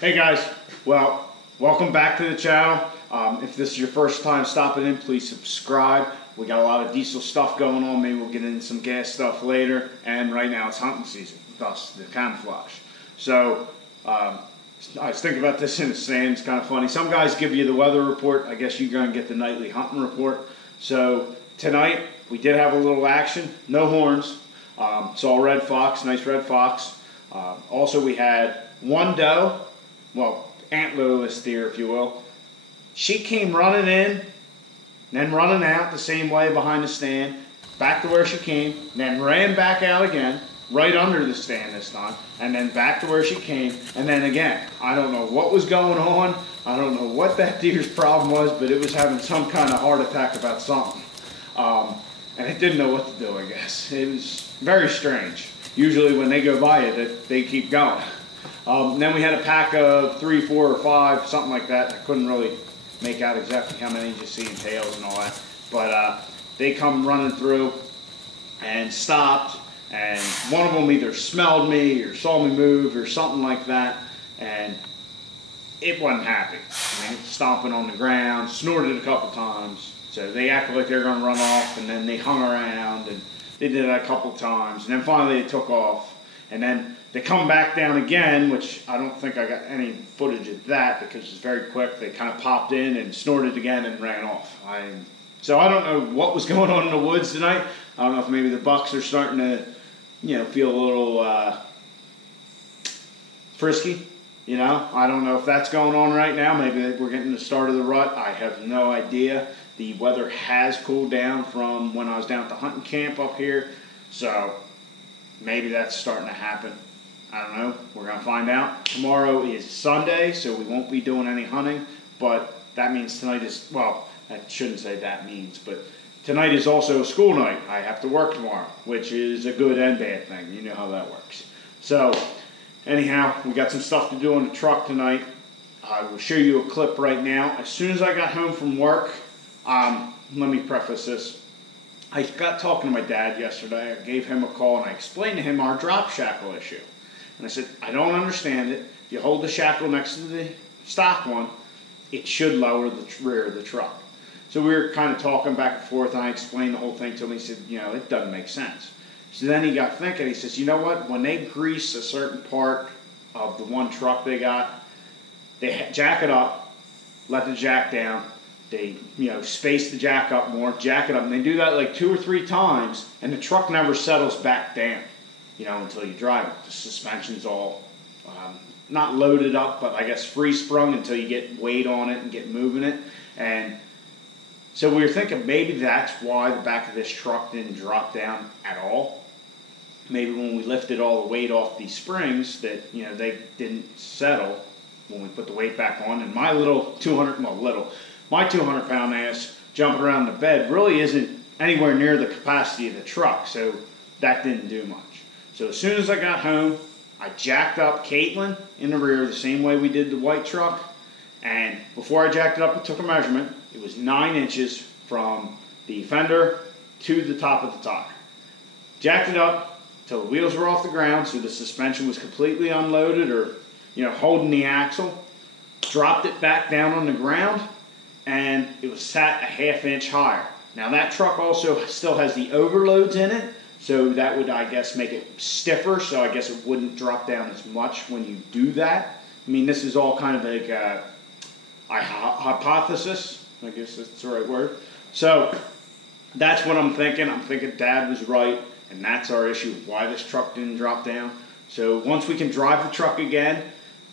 Hey guys, well, welcome back to the channel. If this is your first time stopping in, please subscribe. We got a lot of diesel stuff going on. Maybe we'll get into some gas stuff later. And right now it's hunting season, thus the camouflage. So I was thinking about this in the sand. It's kind of funny. Some guys give you the weather report. I guess you're going to get the nightly hunting report. So tonight we did have a little action. No horns. Saw a red fox, nice red fox. Also we had one doe. Well, antlerless deer, if you will. She came running in, then running out the same way behind the stand, back to where she came, then ran back out again, right under the stand this time, and then back to where she came, and then again. I don't know what was going on. I don't know what that deer's problem was, but it was having some kind of heart attack about something. And it didn't know what to do, I guess. It was very strange. Usually when they go by it, they keep going. Then we had a pack of 3, 4, or 5, something like that. I couldn't really make out exactly how many, just seeing tails and all that. But they come running through and stopped, and one of them either smelled me or saw me move or something like that, and it wasn't happy. I mean, stomping on the ground, snorted a couple times. So they acted like they were going to run off, and then they hung around, and they did that a couple times, and then finally they took off, and then they come back down again, which I don't think I got any footage of that because it's very quick. They kind of popped in and snorted again and ran off. So I don't know what was going on in the woods tonight. I don't know if maybe the bucks are starting to, feel a little frisky. I don't know if that's going on right now. Maybe we're getting the start of the rut. I have no idea. The weather has cooled down from when I was down at the hunting camp up here. So maybe that's starting to happen. I don't know. We're going to find out. Tomorrow is Sunday, so we won't be doing any hunting. But that means tonight is, well, I shouldn't say that means, but tonight is also a school night. I have to work tomorrow, which is a good and bad thing. You know how that works. So, anyhow, we got some stuff to do on the truck tonight. I will show you a clip right now. As soon as I got home from work, let me preface this. I got talking to my dad yesterday. I gave him a call and I explained to him our drop shackle issue. And I said, I don't understand it. If you hold the shackle next to the stock one, it should lower the rear of the truck. So we were kind of talking back and forth, and I explained the whole thing to him. He said, it doesn't make sense. So then he got thinking. He says, you know what? When they grease a certain part of the one truck they got, they jack it up, let the jack down. They, space the jack up more, jack it up, and they do that like 2 or 3 times, and the truck never settles back down, until you drive it. The suspension's all not loaded up, but I guess free sprung until you get weight on it and get moving it. And so we were thinking maybe that's why the back of this truck didn't drop down at all. Maybe when we lifted all the weight off these springs that, they didn't settle when we put the weight back on. And my little 200-pound ass jumping around the bed really isn't anywhere near the capacity of the truck, so that didn't do much. So as soon as I got home, I jacked up Caitlin in the rear the same way we did the white truck, and before I jacked it up, I took a measurement. It was 9 inches from the fender to the top of the tire. Jacked it up till the wheels were off the ground, so the suspension was completely unloaded or, holding the axle. Dropped it back down on the ground, and it was sat a ½ inch higher. Now that truck also still has the overloads in it, so that would, I guess, make it stiffer, so I guess it wouldn't drop down as much when you do that. I mean, this is all kind of like a hypothesis, I guess that's the right word. So that's what I'm thinking. I'm thinking Dad was right, and that's our issue, why this truck didn't drop down. So once we can drive the truck again,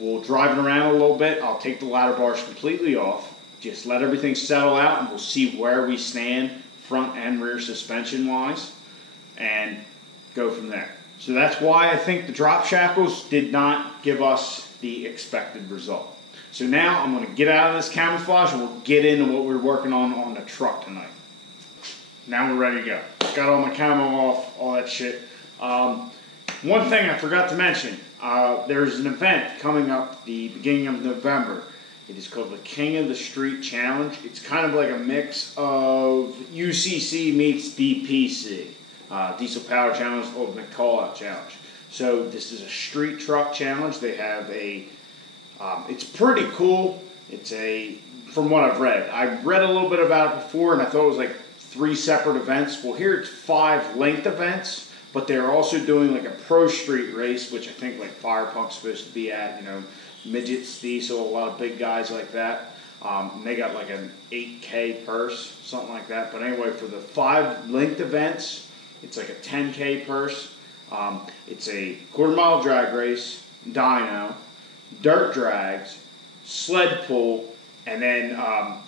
we'll drive it around a little bit. I'll take the ladder bars completely off. Just let everything settle out, and we'll see where we stand front and rear suspension wise, and go from there. So that's why I think the drop shackles did not give us the expected result. So now I'm going to get out of this camouflage and we'll get into what we're working on the truck tonight. Now we're ready to go. Got all my camo off, all that shit. One thing I forgot to mention, there's an event coming up the beginning of November. It is called the King of the Street Challenge. It's kind of like a mix of UCC meets DPC. Diesel Power Challenge, Ultimate Call-Out Challenge. So this is a street truck challenge. They have a, it's pretty cool. It's from what I've read. I read a little bit about it before, and I thought it was like 3 separate events. Well, here it's 5 linked events, but they're also doing like a pro street race, which I think like Fire Punk's supposed to be at, you know, Midgets, Diesel, a lot of big guys like that. And they got like an 8K purse, something like that. But anyway, for the 5 linked events, it's like a 10K purse. It's a quarter-mile drag race, dyno, dirt drags, sled pull, and then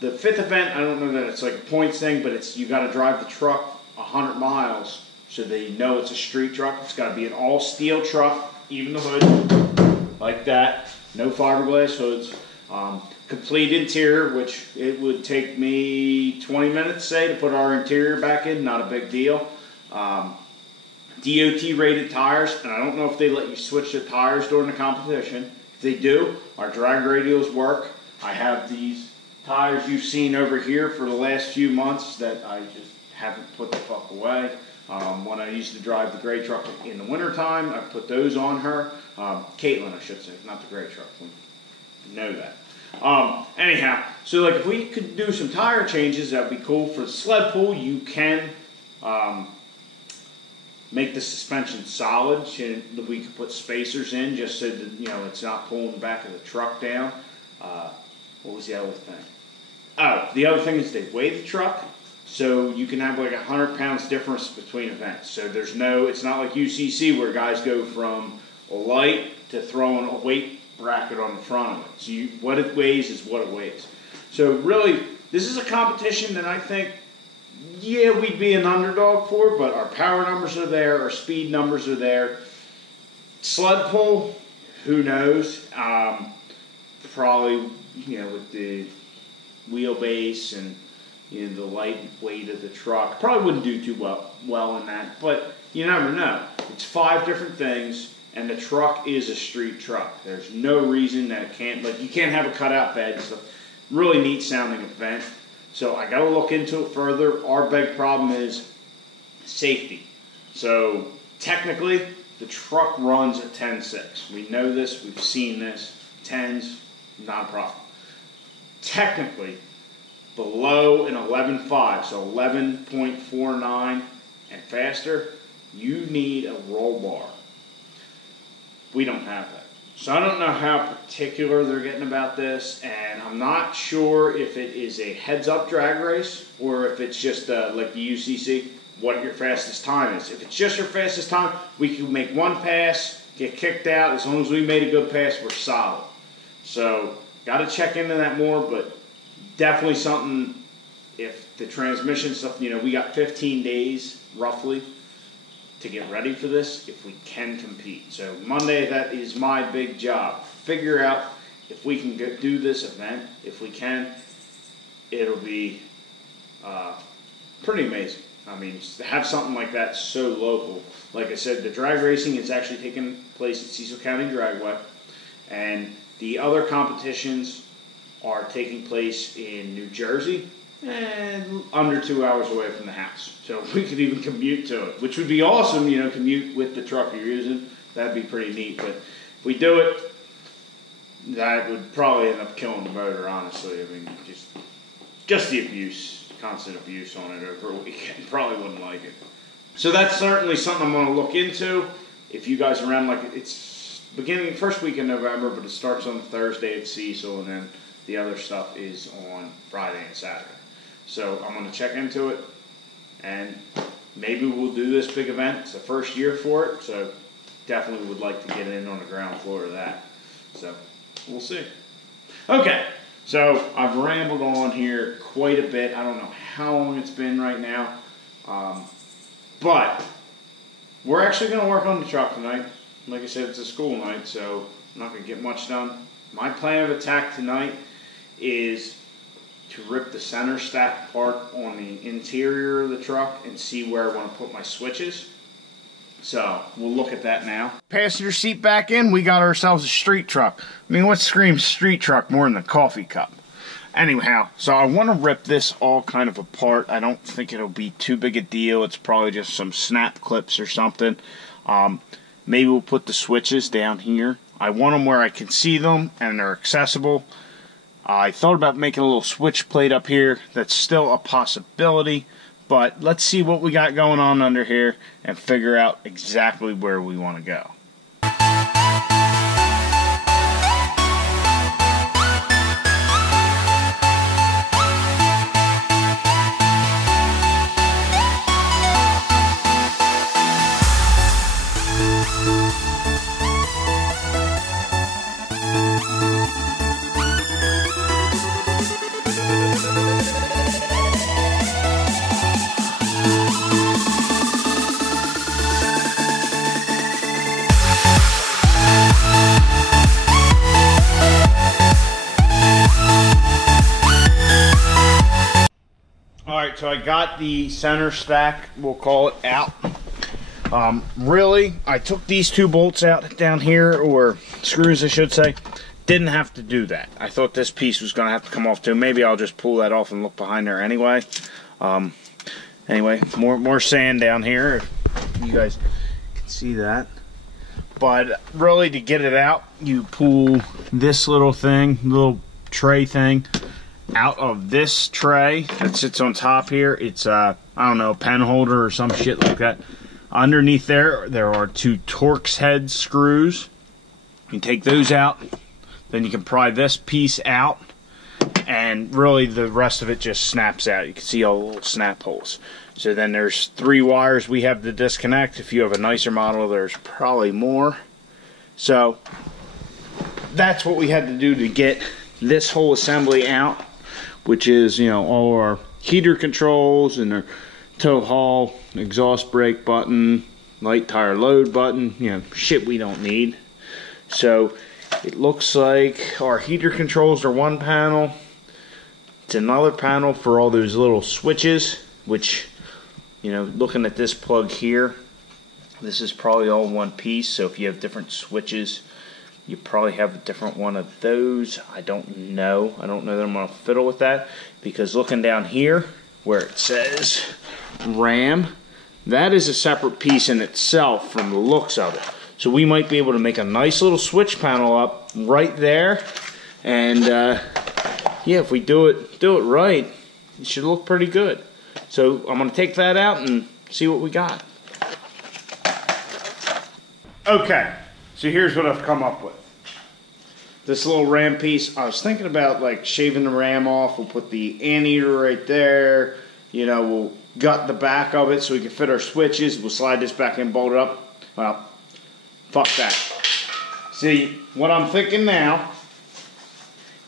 the 5th event, I don't know that it's like a points thing, but it's you got to drive the truck 100 miles so they know it's a street truck. It's got to be an all-steel truck, even the hood, like that. No fiberglass hoods. Complete interior, which it would take me 20 minutes, say, to put our interior back in. Not a big deal. DOT rated tires, and I don't know if they let you switch the tires during the competition. If they do, our drag radials work. I have these tires you've seen over here for the last few months that I just haven't put the fuck away. When I used to drive the gray truck in the wintertime, I put those on her. Caitlin, I should say, not the gray truck. We know that. Anyhow, so like if we could do some tire changes, that would be cool. For the sled pull, you can make the suspension solid. We could put spacers in just so that, you know, it's not pulling the back of the truck down. What was the other thing? Oh, the other thing is they weigh the truck, so you can have like 100 pounds difference between events. So there's no, it's not like UCC where guys go from a light to throwing a weight bracket on the front of it. So what it weighs is what it weighs. So really, this is a competition that I think, yeah, we'd be an underdog for, but our power numbers are there, our speed numbers are there. Sled pull, who knows? Probably, you know, with the wheelbase and, you know, the light weight of the truck, probably wouldn't do too well in that, but you never know. It's 5 different things, and the truck is a street truck. There's no reason that it can't, like, you can't have a cutout bed. It's a really neat sounding event. So I got to look into it further. Our big problem is safety. So technically, the truck runs at 10.6. We know this. We've seen this. 10's not a problem. Technically, below an 11.5, so 11.49 and faster, you need a roll bar. We don't have that. So I don't know how particular they're getting about this, and I'm not sure if it is a heads-up drag race or if it's just like the UCC, what your fastest time is. If it's just your fastest time, we can make one pass, get kicked out. As long as we made a good pass, we're solid. So got to check into that more, but definitely something, if the transmission stuff, you know, we got 15 days roughly to get ready for this if we can compete. So Monday, that is my big job. Figure out if we can do this event. If we can, it'll be pretty amazing. I mean, to have something like that so local. Like I said, the drag racing is actually taking place at Cecil County Dragway, and the other competitions are taking place in New Jersey and under 2 hours away from the house. So we could even commute to it, which would be awesome, you know, commute with the truck you're using. That'd be pretty neat. But if we do it, that would probably end up killing the motor, honestly. I mean, just the abuse, constant abuse on it over a weekend. Probably wouldn't like it. So that's certainly something I'm going to look into. If you guys are around, like, it's beginning first week in November, but it starts on Thursday at Cecil, and then the other stuff is on Friday and Saturday. So I'm going to check into it, and maybe we'll do this big event. It's the first year for it, so definitely would like to get in on the ground floor of that. So we'll see. Okay, so I've rambled on here quite a bit. I don't know how long it's been right now, but we're actually going to work on the truck tonight. Like I said, it's a school night, so I'm not going to get much done. My plan of attack tonight is to rip the center stack apart on the interior of the truck and see where I want to put my switches. So, we'll look at that now. Passenger seat back in, we got ourselves a street truck. I mean, what screams street truck more than a coffee cup? Anyhow, so I want to rip this all kind of apart. I don't think it'll be too big a deal. It's probably just some snap clips or something. Maybe we'll put the switches down here. I want them where I can see them and they're accessible. I thought about making a little switch plate up here. That's still a possibility. But let's see what we got going on under here and figure out exactly where we want to go. Alright, so I got the center stack, we'll call it, out. Really, I took these two bolts out down here, or screws I should say. Didn't have to do that. I thought this piece was going to have to come off too. Maybe I'll just pull that off and look behind there anyway. Anyway, more sand down here, if you guys can see that. But really, to get it out, you pull this little thing, little tray thing, out of this tray that sits on top here. It's I don't know, a pen holder or some shit like that. Underneath there are two Torx head screws. You can take those out, then you can pry this piece out, and really the rest of it just snaps out. You can see all the little snap holes. So then there's 3 wires we have to disconnect. If you have a nicer model, there's probably more. So that's what we had to do to get this whole assembly out, which is, you know, all our heater controls and our tow haul, exhaust brake button, light tire load button, you know, shit we don't need. So it looks like our heater controls are one panel. It's another panel for all those little switches, which, you know, looking at this plug here, this is probably all one piece. So if you have different switches, you probably have a different one of those. I don't know. I don't know that I'm going to fiddle with that, because looking down here where it says RAM, that is a separate piece in itself from the looks of it. So we might be able to make a nice little switch panel up right there, and yeah, if we do it right, it should look pretty good. So I'm going to take that out and see what we got. Okay, so here's what I've come up with. This little RAM piece, I was thinking about like shaving the RAM off. We'll put the anteater right there. You know, we'll gut the back of it so we can fit our switches. We'll slide this back in, bolt it up. Well, fuck that. See, what I'm thinking now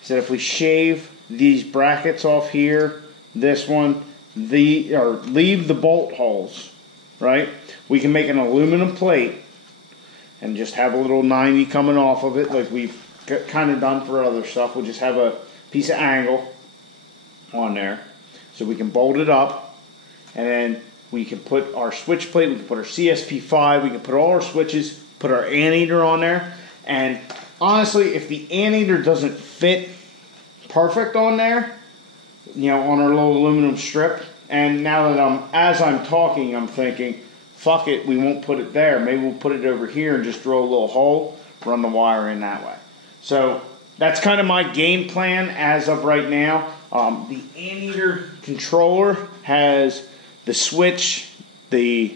is that if we shave these brackets off here, this one, or leave the bolt holes, right? We can make an aluminum plate and just have a little 90 coming off of it like we've kind of done for other stuff. We'll just have a piece of angle on there so we can bolt it up, and then we can put our switch plate, we can put our CSP5, we can put all our switches, put our anteater on there. And honestly, if the anteater doesn't fit perfect on there, you know, on our little aluminum strip, and now that as I'm talking, I'm thinking, fuck it, we won't put it there. Maybe we'll put it over here and just drill a little hole, run the wire in that way. So that's kind of my game plan as of right now. The anteater controller has the switch, has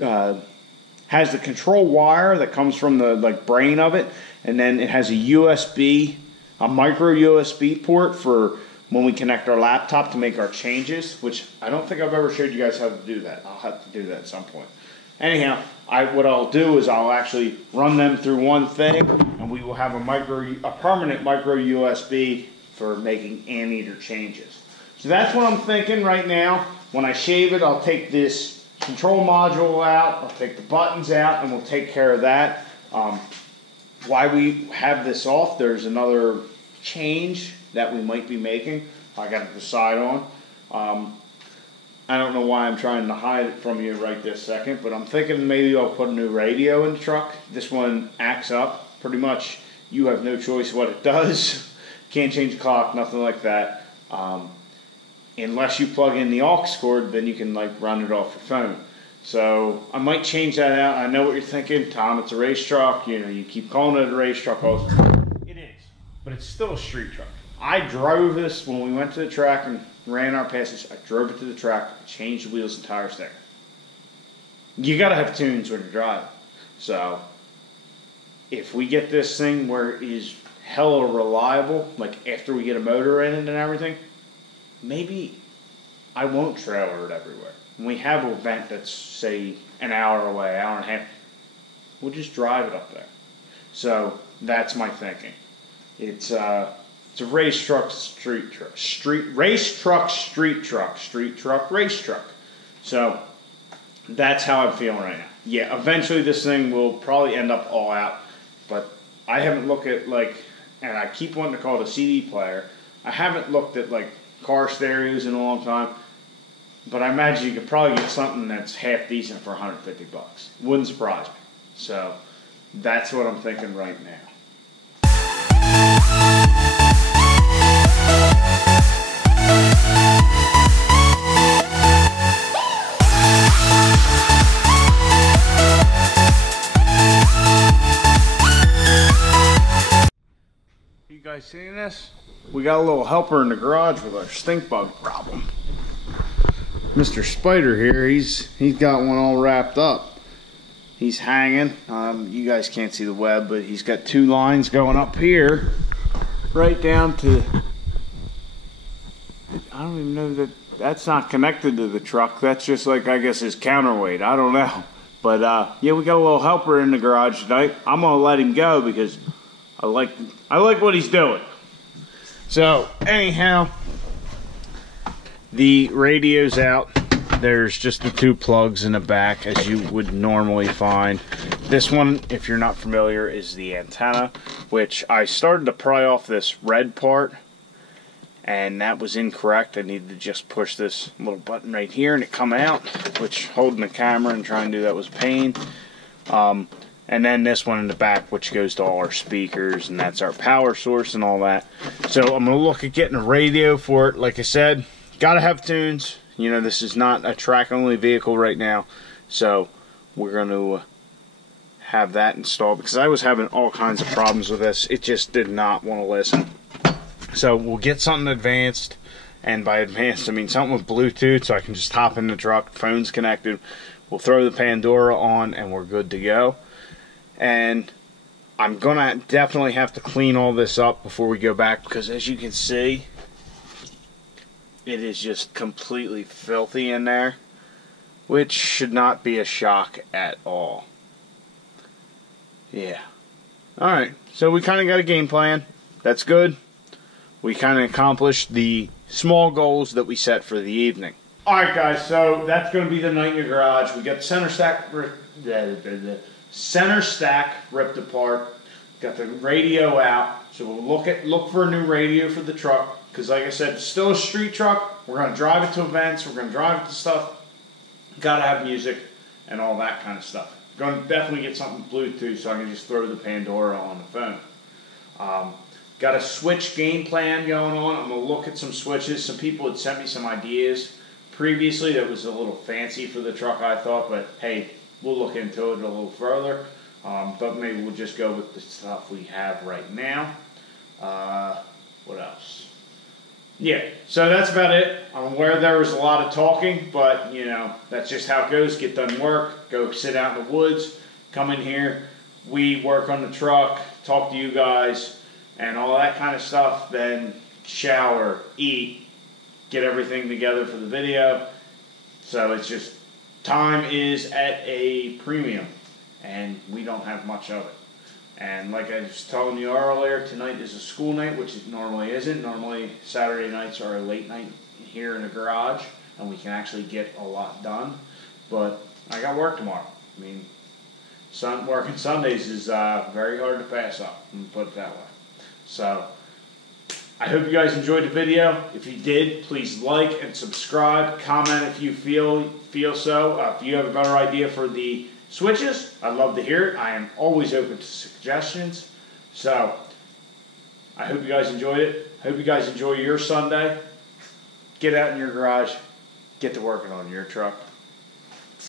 the control wire that comes from the brain of it, and then it has a micro USB port for when we connect our laptop to make our changes, which I don't think I've ever showed you guys how to do that. I'll have to do that at some point. anyhow, what I'll do is I'll actually run them through one thing, and we will have a permanent micro USB for making anteater changes. So that's what I'm thinking right now. When I shave it, I'll take this control module out, I'll take the buttons out, and we'll take care of that. Why we have this off, there's another change that we might be making. I got to decide on. I don't know why I'm trying to hide it from you right this second, but I'm thinking maybe I'll put a new radio in the truck. This one acts up. Pretty much you have no choice what it does. Can't change the clock, nothing like that. Unless you plug in the aux cord, then you can run it off your phone. So I might change that out. I know what you're thinking, Tom, it's a race truck. You keep calling it a race truck. It is, but it's still a street truck. I drove this when we went to the track and ran our passes. I drove it to the track, changed the wheels and tires there. You gotta have tunes when you're driving. So if we get this thing where it is hella reliable, after we get a motor in it and everything, maybe I won't trailer it everywhere. When we have an event that's, say, an hour away, hour and a half, we'll just drive it up there. So that's my thinking. It's a race truck, street truck. Race truck, street truck. Street truck, race truck. So that's how I'm feeling right now. Yeah, eventually this thing will probably end up all out. But I haven't looked at, and I keep wanting to call it a CD player. I haven't looked at, car stereos in a long time. But I imagine you could probably get something that's half decent for $150. Wouldn't surprise me. So that's what I'm thinking right now. You guys seeing this? We got a little helper in the garage with our stink bug problem. Mr. Spider here, he's got one all wrapped up. He's hanging. You guys can't see the web, but he's got two lines going up here, right down to, I don't even know that's not connected to the truck. That's just I guess his counterweight. I don't know. But yeah, we got a little helper in the garage tonight. I'm gonna let him go because I like what he's doing. So anyhow, the radio's out. There's just the two plugs in the back as you would normally find. This one, if you're not familiar, is the antenna, which I started to pry off this red part, and that was incorrect. I needed to just push this little button right here and it come out, which holding the camera and trying to do that was a pain. And then this one in the back, which goes to all our speakers, and that's our power source and all that. So I'm going to look at getting a radio for it. Like I said, gotta have tunes. This is not a track-only vehicle right now, so we're going to have that installed because I was having all kinds of problems with this. It just did not want to listen. So we'll get something advanced, and by advanced I mean something with Bluetooth so I can just hop in the truck, phone's connected. We'll throw the Pandora on, and we're good to go. And I'm going to definitely have to clean all this up before we go back because, as you can see, it is just completely filthy in there, which should not be a shock at all. Yeah. Alright, so we kind of got a game plan. That's good. We kind of accomplished the small goals that we set for the evening. Alright guys, so that's going to be the night in your garage. We got the center stack ripped apart. Got the radio out. So we'll look for a new radio for the truck. Because like I said, it's still a street truck. We're going to drive it to events. We're going to drive it to stuff. Got to have music and all that kind of stuff. Going to definitely get something Bluetooth so I can just throw the Pandora on the phone. Got a switch game plan going on. I'm going to look at some switches. Some people had sent me some ideas previously that was a little fancy for the truck, I thought. But hey, we'll look into it a little further. But maybe we'll just go with the stuff we have right now. What else? Yeah, so that's about it. I'm aware there was a lot of talking, but, that's just how it goes. Get done work, go sit out in the woods, come in here, we work on the truck, talk to you guys, and all that kind of stuff, then shower, eat, get everything together for the video. So it's just time is at a premium, and we don't have much of it. And like I was telling you earlier, tonight is a school night, which it normally isn't. Normally Saturday nights are a late night here in the garage, and we can actually get a lot done. But I got work tomorrow. I mean, working Sundays is very hard to pass up, let me put it that way. So, I hope you guys enjoyed the video. If you did, please like and subscribe. Comment if you feel so. If you have a better idea for the switches, I'd love to hear it. I am always open to suggestions. So, I hope you guys enjoyed it. I hope you guys enjoy your Sunday. Get out in your garage. Get to working on your truck.